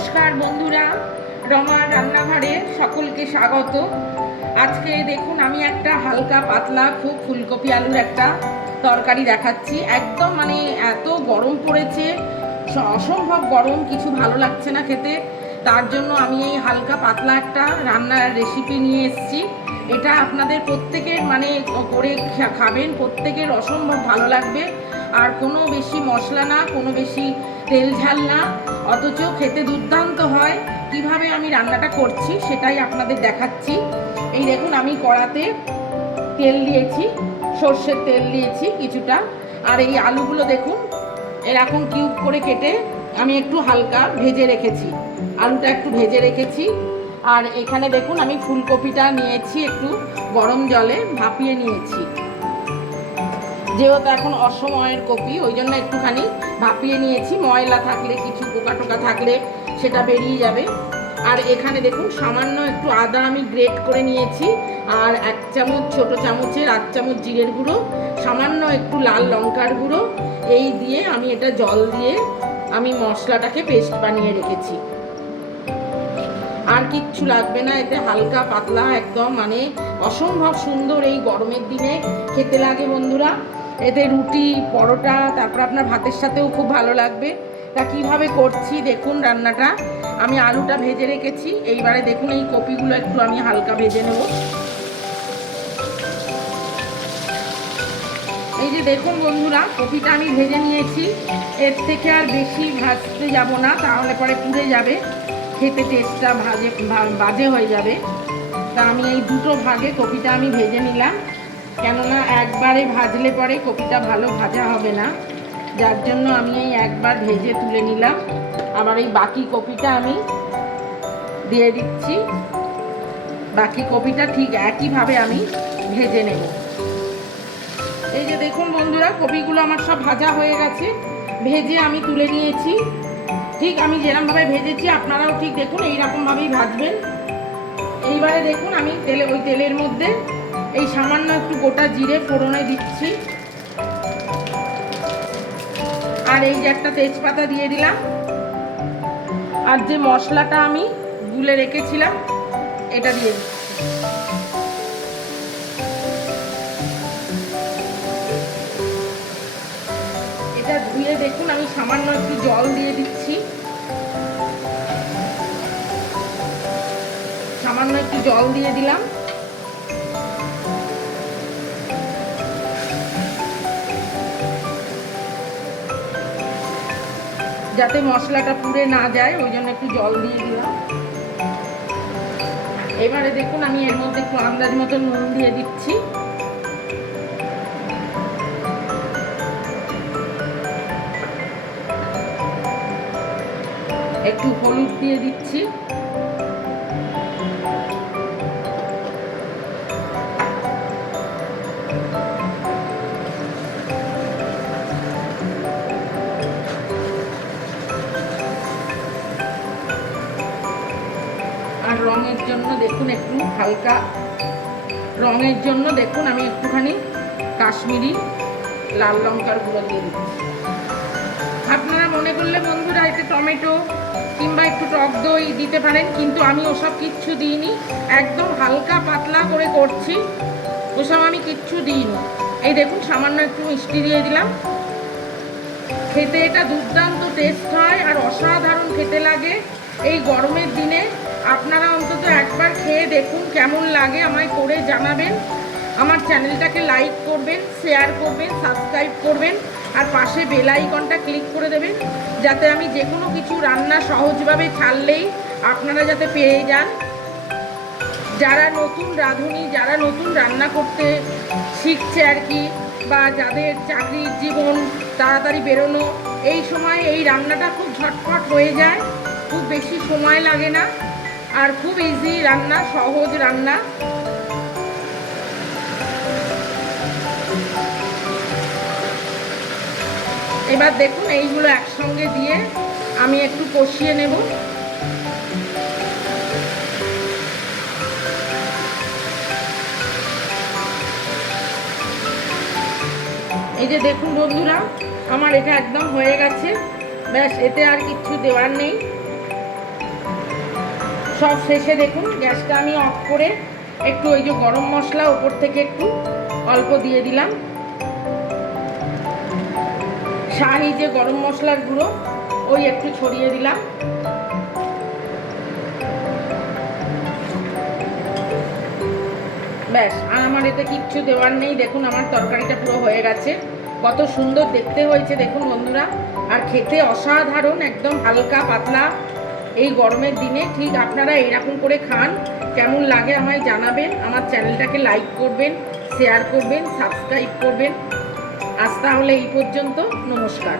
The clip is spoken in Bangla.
নমস্কার বন্ধুরা, রমার রান্নাঘরে সকলকে স্বাগত। আজকে দেখুন আমি একটা হালকা পাতলা খুব ফুলকপি আলুর একটা তরকারি দেখাচ্ছি। একদম মানে এত গরম পড়েছে, অসম্ভব গরম, কিছু ভালো লাগছে না খেতে। তার জন্য আমি এই হালকা পাতলা একটা রান্নার রেসিপি নিয়ে এসেছি। এটা আপনাদের প্রত্যেকের মানে করে খাবেন, প্রত্যেকের অসম্ভব ভালো লাগবে। আর কোনো বেশি মশলা না, কোনো বেশি তেল ঝাল না, অথচ খেতে দুর্দান্ত হয়। কিভাবে আমি রান্নাটা করছি সেটাই আপনাদের দেখাচ্ছি। এই দেখুন আমি কড়াতে তেল দিয়েছি, সর্ষের তেল দিয়েছি কিছুটা। আর এই আলুগুলো দেখুন এরকম কিউব করে কেটে আমি একটু হালকা ভেজে রেখেছি, আলুটা একটু ভেজে রেখেছি। আর এখানে দেখুন আমি ফুলকপিটা নিয়েছি, একটু গরম জলে ভাপিয়ে নিয়েছি। যেহেতু এখন অসময়ের কপি, ওই জন্য একটুখানি ভাপিয়ে নিয়েছি। ময়লা থাকলে, কিছু পোকা টোকা থাকলে সেটা বেরিয়ে যাবে। আর এখানে দেখুন সামান্য একটু আদা আমি গ্রেট করে নিয়েছি, আর 1 চামচ ছোটো চামচের 8 চামচ জিরের গুঁড়ো, সামান্য একটু লাল লঙ্কার গুঁড়ো, এই দিয়ে আমি এটা জল দিয়ে আমি মশলাটাকে পেস্ট বানিয়ে রেখেছি। আর কিচ্ছু লাগবে না এতে, হালকা পাতলা একদম মানে অসম্ভব সুন্দর এই গরমের দিনে খেতে লাগে বন্ধুরা। এতে রুটি, পরোটা, তারপর আপনার ভাতের সাথেও খুব ভালো লাগবে। তা কীভাবে করছি দেখুন রান্নাটা। আমি আলুটা ভেজে রেখেছি, এইবারে দেখুন এই কপিগুলো একটু আমি হালকা ভেজে নেব। এই যে দেখুন বন্ধুরা, কপিটা আমি ভেজে নিয়েছি। এর থেকে আর বেশি ভাজতে যাব না, তাহলে পরে পুড়ে যাবে, খেতে টেস্টটা বাজে হয়ে যাবে। তা আমি এই দুটো ভাগে কপিটা আমি ভেজে নিলাম, কেননা একবারে ভাজলে পরে কপিটা ভালো ভাজা হবে না, যার জন্য আমি এই একবার ভেজে তুলে নিলাম। আবার এই বাকি কপিটা আমি দিয়ে দিচ্ছি। বাকি কপিটা ঠিক একইভাবে আমি ভেজে নেব। এই যে দেখুন বন্ধুরা, কপিগুলো আমার সব ভাজা হয়ে গেছে, ভেজে আমি তুলে নিয়েছি। ঠিক আমি যেরকমভাবে ভেজেছি আপনারাও ঠিক দেখুন এইরকমভাবেই ভাজবেন। এইবারে দেখুন আমি ওই তেলের মধ্যে এই সামান্য একটু গোটা জিরে ফোড়নে দিচ্ছি, আর এই যে একটা তেজপাতা দিয়ে দিলাম। আর যে মশলাটা আমি গুলে রেখেছিলাম এটা দিয়ে দিচ্ছি। এটা ধুয়ে দেখুন আমি সামান্য একটু জল দিয়ে দিচ্ছি, সামান্য একটু জল দিয়ে দিলাম। যাতে মশলাটা পুড়ে না যায়, ওই জন্য একটু জল দিয়ে দিলাম। এবারে দেখুন আমি এর মধ্যে একটু আন্দাজ মতো নুন দিয়ে দিচ্ছি, একটু হলুদ দিয়ে দিচ্ছি, আর রঙের জন্য দেখুন একটু হালকা রঙের জন্য দেখুন আমি একটুখানি কাশ্মীরি লাল লঙ্কার গুঁড়ো দিয়ে দিচ্ছি। আপনারা মনে করলে বন্ধুরা এতে টমেটো কিংবা একটু টক দই দিতে পারেন, কিন্তু আমি ওসব কিচ্ছু দিইনি, একদম হালকা পাতলা করে করছি, ওসব আমি কিচ্ছু দিইনি। এই দেখুন সামান্য একটু মিষ্টি দিয়ে দিলাম। খেতে এটা দুর্দান্ত টেস্ট হয় আর অসাধারণ খেতে লাগে এই গরমের দিনে। আপনারা অন্তত একবার খেয়ে দেখুন কেমন লাগে, আমায় করে জানাবেন। আমার চ্যানেলটাকে লাইক করবেন, শেয়ার করবেন, সাবস্ক্রাইব করবেন, আর পাশে বেল আইকনটা ক্লিক করে দেবেন, যাতে আমি যে কোনো কিছু রান্না সহজভাবে ছাড়লেই আপনারা যাতে পেয়ে যান। যারা নতুন রাঁধুনি, যারা নতুন রান্না করতে শিখছে আর কি, বা যাদের চাকরির জীবন তাড়াতাড়ি বেরোনো, এই সময় এই রান্নাটা খুব ঝটপট হয়ে যায়, খুব বেশি সময় লাগে না, আর খুব ইজি রান্না, সহজ রান্না। এবার দেখুন এইগুলো একসঙ্গে দিয়ে আমি একটু কষিয়ে নেব। এই যে দেখুন বন্ধুরা, আমার এটা একদম হয়ে গেছে, ব্যাস এতে আর কিচ্ছু দেওয়ার নেই। সব শেষে দেখুন গ্যাসটা আমি অফ করে একটু ওই যে গরম মশলা ওপর থেকে একটু অল্প দিয়ে দিলাম, শাহি যে গরম মশলার গুঁড়ো ওই একটু ছড়িয়ে দিলাম। ব্যাস, আর আমার এতে কিচ্ছু দেওয়ার নেই। দেখুন আমার তরকারিটা পুরো হয়ে গেছে, কত সুন্দর দেখতে হয়েছে দেখুন বন্ধুরা, আর খেতে অসাধারণ, একদম হালকা পাতলা। এই গরমের দিনে ঠিক আপনারা এরকম করে খান, কেমন লাগে আমায় জানাবেন। আমার চ্যানেলটাকে লাইক করবেন, শেয়ার করবেন, সাবস্ক্রাইব করবেন। আজ তাহলে এই পর্যন্ত, নমস্কার।